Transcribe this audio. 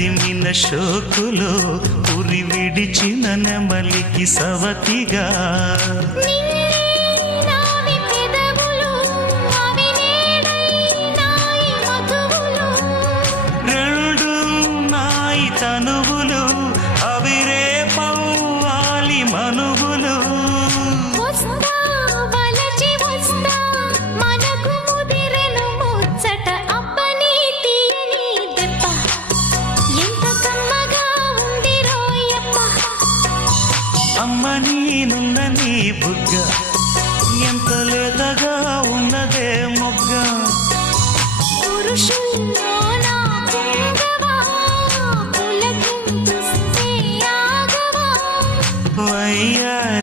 అదిమిన షోకులో ఉరి విడిచిన నెమలికి సవతిగా రెండు నాయి తనువులు అవి రేపవ్వాలి మనువులు అమ్మ నేనున్న నీ బుగ్గ ఎంత లేతగా ఉన్నదే మొగ్గ పురుషుల